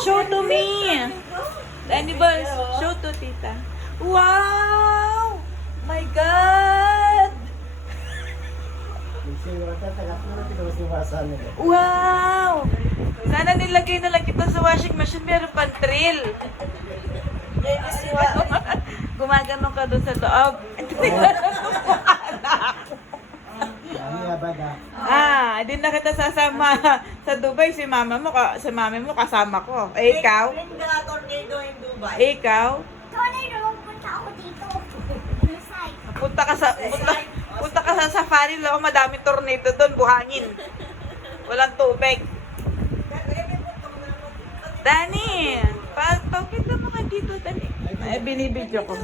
Show to me. Danny Balls, show to tita. Wow! My God! Wow! Sana nilagay na lang kita sa washing machine. Meron pang thrill. Gumagano ka doon sa loob. Hindi na kita sasama sa Dubai. Si mama mo, si mami mo kasama ko. Eh, ikaw? Ikaw? Punta ako dito. Punta ka sa safari lo, madaming tornado doon, buhangin. Walang tubig. Dani, pagpapit mo ka dito, Dani. Ay, binibidyo ko.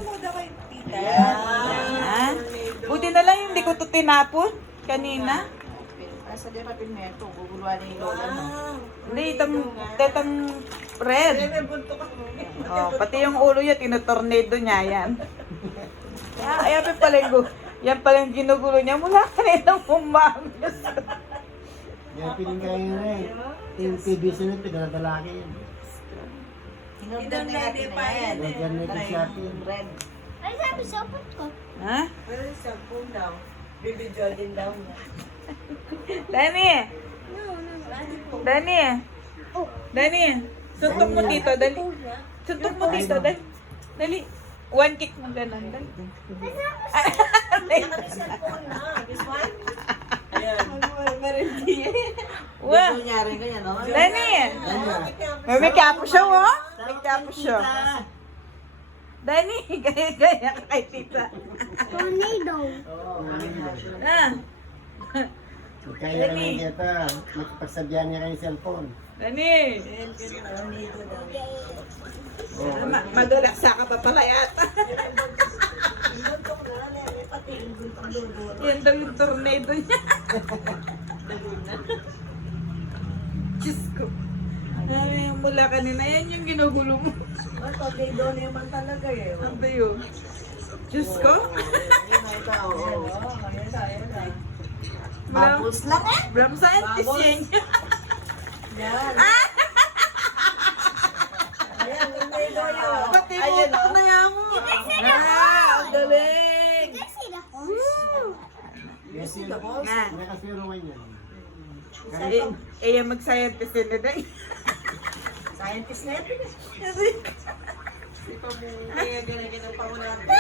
Ha? Buti na lang hindi ko ito tinapon kanina. Sa dirapin na ito, guguluhan ni Lola mo. Hindi, itang red. Oh, pati yung ulo niya, tinutornado niya yan. Ayan pala yan pala yung ginugulo niya mula kaninang umamis. Yan piningkain na eh. Yung TBC na pinadalaki yan. Hinundan na natin na yan. Lagyan na ito siya atin. Red. Ay, sabi sa upot ko. Ha? Pero yung cellphone daw. Bibidyo din daw niya. Dani! Dani! Dani! Suntok mo dito, dali. Suntok mo dito, dali. Dali. One kick mo ganun, dali. This one? Ayan. Meron din. Wow! Nangyari ganyan, no? Dani! May kapo siya, oh. May kapo siya. Dani, gaya-gaya ka kay tita. Tornado. Ah, Kaya naman kita, makipagsabihan niya kayong cellphone. Dani! Madulaksa ka pa pala yata. Yan daw yung tornado niya. Diyos ko. Ay, mula kanina, yan yung ginugulo mo. Tornado naman talaga eh. Ang dayo. Diyos ko. Bubbles lang eh. Bram scientist yan. Ayan, tornado yun. Pati mo, utak na yan mo. Ang galing. Sila ko. Yes, yun. Nga. Nakasiro ngayon yan. Yan mag-scientist din na dahil. Scientist na yun. Kaya ganyan pa mo natin.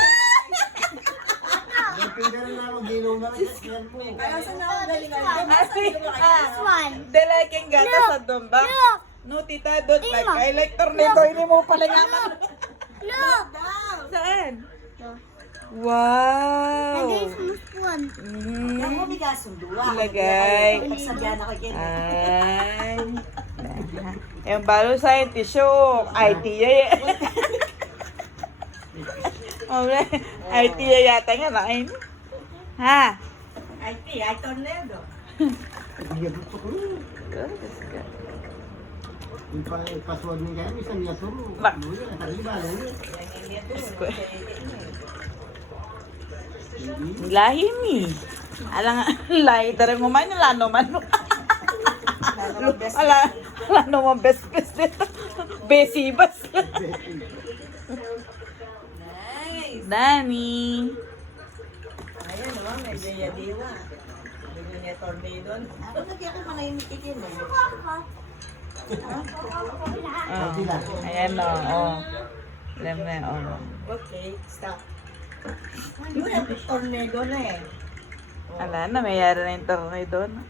Yung pindaran na ako, gilong na lang kasi yan po. Kaya saan ako galing This one. Dalaking gata sa domba. Look. No, tita, don't like. I like tornado. Hindi mo palingaman. Look. Saan? Wow! And this one. Yan mo may kasunduwa. Ilagay. Pagsabihan ako kayo. Ay. Yung balo scientist show. IT ya. IT ya yata nga na. Ha? IT, ay tornado. Yung password niya kaya, minsan niya turo. Bak. Lahi mi. Alang lahi dari mo man lano man. Lano mo best dito. Besibas. Nice. Dani. Ayan o, may gaya-diwa. Bigyan niya tornado. Ako nagyan ko manahimik itin eh. Oh. Ayan o. Oh. Alam na oh. Okay, stop. Yung tornado na eh. Ala na, mayroon na yung tornado na.